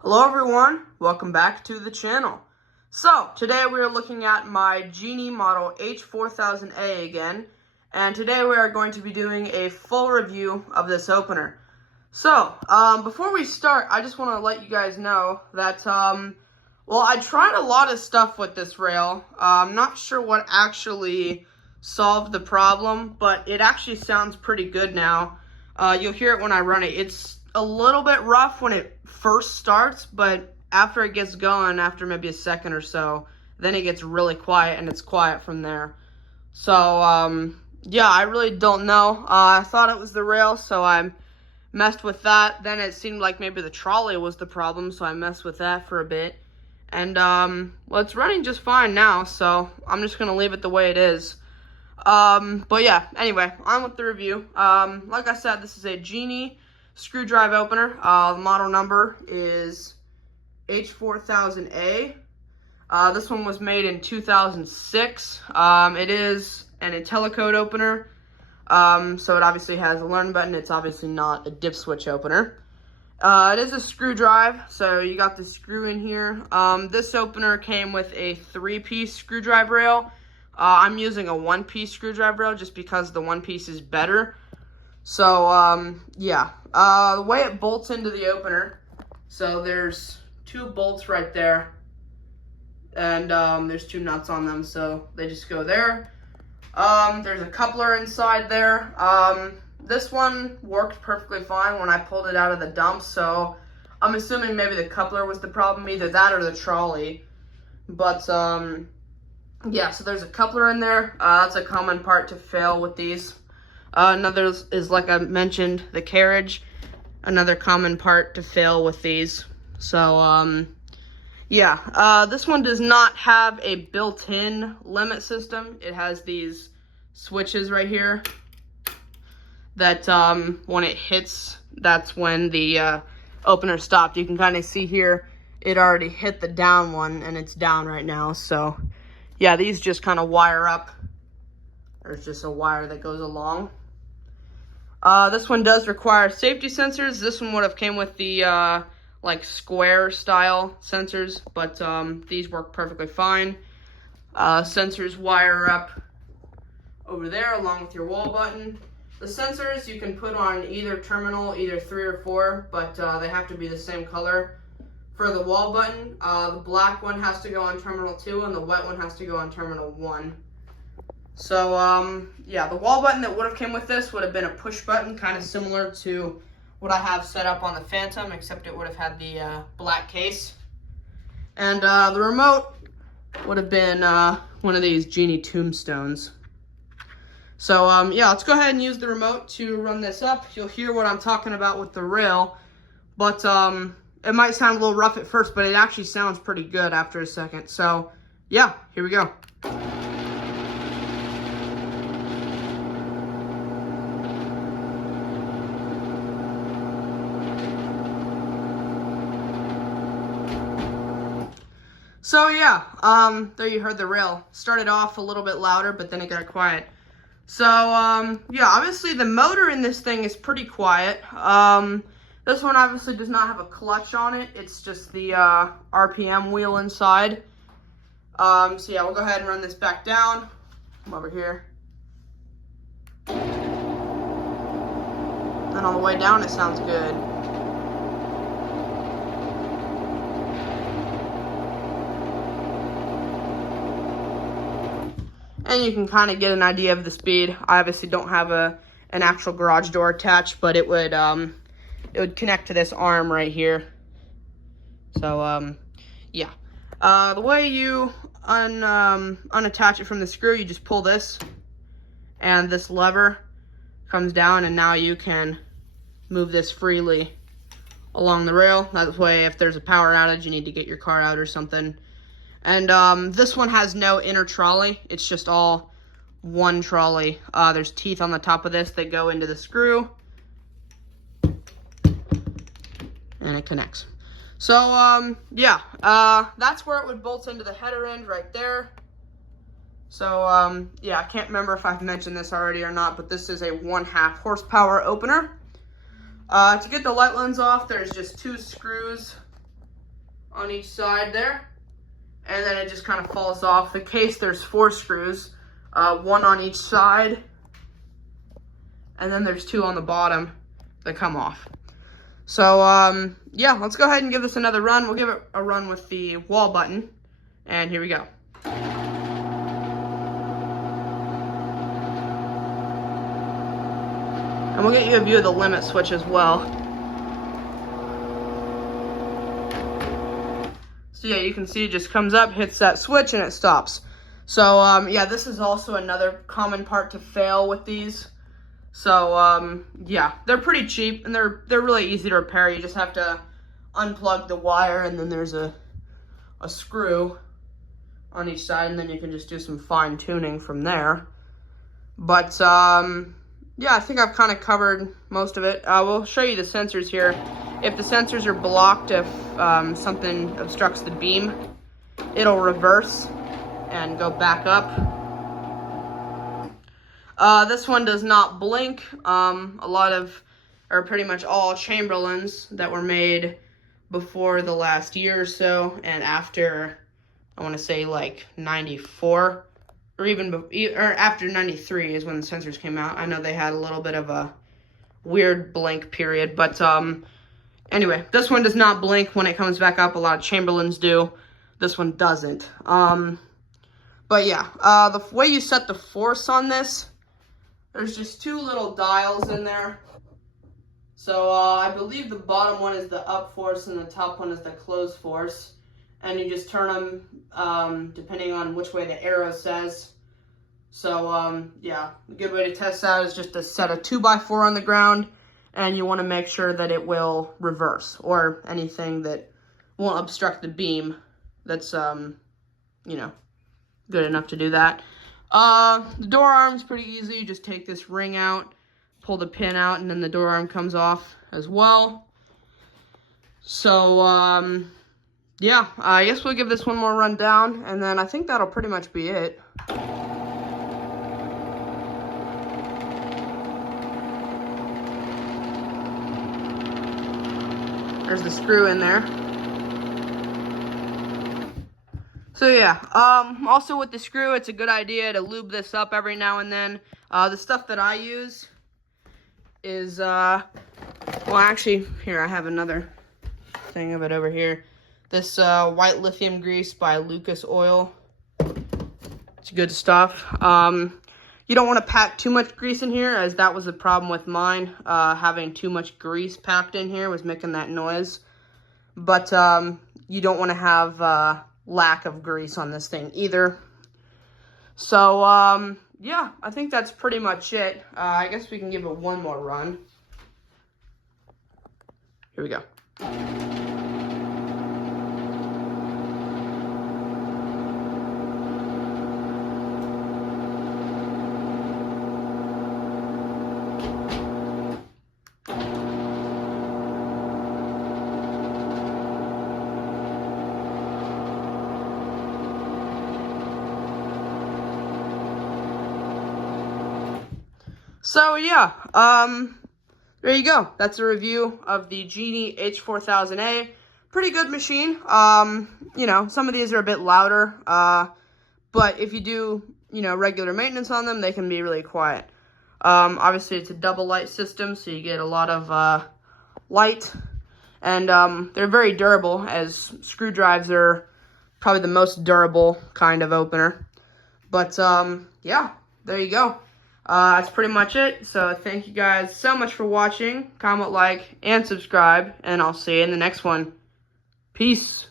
Hello everyone, welcome back to the channel. So, today we are looking at my Genie model H4000A again, and today we are going to be doing a full review of this opener. So, before we start, I just want to let you guys know that, well, I tried a lot of stuff with this rail. I'm not sure what actually solved the problem, but it actually sounds pretty good now. You'll hear it when I run it. It's a little bit rough when it first starts, but after it gets going, after maybe a second or so, then it gets really quiet, and it's quiet from there. So, yeah, I really don't know. I thought it was the rail, so I messed with that. Then it seemed like maybe the trolley was the problem, so I messed with that for a bit. And, well, it's running just fine now, so I'm just going to leave it the way it is. But yeah, anyway, on with the review. Like I said, this is a Genie screwdriver opener. The model number is H4000A. This one was made in 2006. It is an IntelliCode opener. So it obviously has a learn button. It's obviously not a dip switch opener. It is a screwdriver, so you got the screw in here. This opener came with a 3-piece screwdriver rail. I'm using a 1-piece screwdriver rail just because the 1-piece is better. So, yeah. The way it bolts into the opener, so there's 2 bolts right there, and there's 2 nuts on them, so they just go there. There's a coupler inside there. This one worked perfectly fine when I pulled it out of the dump, so I'm assuming maybe the coupler was the problem, either that or the trolley. But, yeah, so there's a coupler in there. That's a common part to fail with these. Another is, like I mentioned, the carriage. Another common part to fail with these. So, yeah. This one does not have a built-in limit system. It has these switches right here that, when it hits, that's when the opener stopped. You can kind of see here, it already hit the down one, and it's down right now. So, yeah, these just kind of wire up. There's just a wire that goes along. This one does require safety sensors. This one would have came with the, like, square style sensors, but, these work perfectly fine. Sensors wire up over there along with your wall button. The sensors you can put on either terminal, either 3 or 4, but, they have to be the same color. For the wall button, the black one has to go on terminal 2, and the white one has to go on terminal 1. So, yeah, the wall button that would have came with this would have been a push button, kind of similar to what I have set up on the Phantom, except it would have had the black case. And the remote would have been one of these Genie tombstones. So, yeah, let's go ahead and use the remote to run this up. You'll hear what I'm talking about with the rail, but it might sound a little rough at first, but it actually sounds pretty good after a second. So, yeah, here we go. So yeah, there you heard the rail. Started off a little bit louder, but then it got quiet. So, yeah, obviously the motor in this thing is pretty quiet. This one obviously does not have a clutch on it. It's just the RPM wheel inside. So yeah, we'll go ahead and run this back down. Come over here. And on the way down, it sounds good. And you can kind of get an idea of the speed. I obviously don't have an actual garage door attached, but it would connect to this arm right here. So, yeah. The way you unattach it from the screw, you just pull this, and this lever comes down, and now you can move this freely along the rail. That way, if there's a power outage, you need to get your car out or something. And this one has no inner trolley. It's just all one trolley. There's teeth on the top of this that go into the screw. And it connects. So, yeah. That's where it would bolt into the header end right there. So, yeah, I can't remember if I've mentioned this already or not, but this is a 1/2 horsepower opener. To get the light lens off, there's just 2 screws on each side there. And then it just kind of falls off. The case, there's 4 screws, 1 on each side. And then there's 2 on the bottom that come off. So, yeah, let's go ahead and give this another run. We'll give it a run with the wall button. And here we go. And we'll get you a view of the limit switch as well. So yeah, you can see it just comes up, hits that switch, and it stops. So yeah, this is also another common part to fail with these. So yeah, they're pretty cheap, and they're really easy to repair. You just have to unplug the wire, and then there's a screw on each side, and then you can just do some fine tuning from there. But yeah, I think I've kind of covered most of it. We'll show you the sensors here. If the sensors are blocked, if something obstructs the beam, it'll reverse and go back up. This one does not blink. A lot of, or pretty much all Chamberlains that were made before the last year or so, and after, I want to say like 94, or even or after 93 is when the sensors came out. I know they had a little bit of a weird blink period, but anyway, this one does not blink when it comes back up. A lot of Chamberlains do. This one doesn't. But yeah, the way you set the force on this, there's just 2 little dials in there. So I believe the bottom one is the up force and the top one is the close force. And you just turn them depending on which way the arrow says. So yeah, a good way to test that is just to set a 2x4 on the ground, and you want to make sure that it will reverse, or anything that won't obstruct the beam that's you know, good enough to do that. The door arm's pretty easy. You just take this ring out, pull the pin out, and then the door arm comes off as well. So yeah, I guess we'll give this one more run down, and then I think that'll pretty much be it. There's the screw in there. So yeah, also with the screw, it's a good idea to lube this up every now and then. The stuff that I use is, well actually, here I have another thing of it over here. This white lithium grease by Lucas Oil. It's good stuff. You don't want to pack too much grease in here, as that was the problem with mine. Having too much grease packed in here was making that noise. But you don't want to have lack of grease on this thing either. So yeah, I think that's pretty much it. I guess we can give it one more run. Here we go. So yeah, there you go. That's a review of the Genie H4000A. Pretty good machine. You know, some of these are a bit louder, but if you do, you know, regular maintenance on them, they can be really quiet. Obviously, it's a double light system, so you get a lot of light, and they're very durable, as screw drives are probably the most durable kind of opener. But yeah, there you go. That's pretty much it. So thank you guys so much for watching. Comment, like, and subscribe, and I'll see you in the next one. Peace.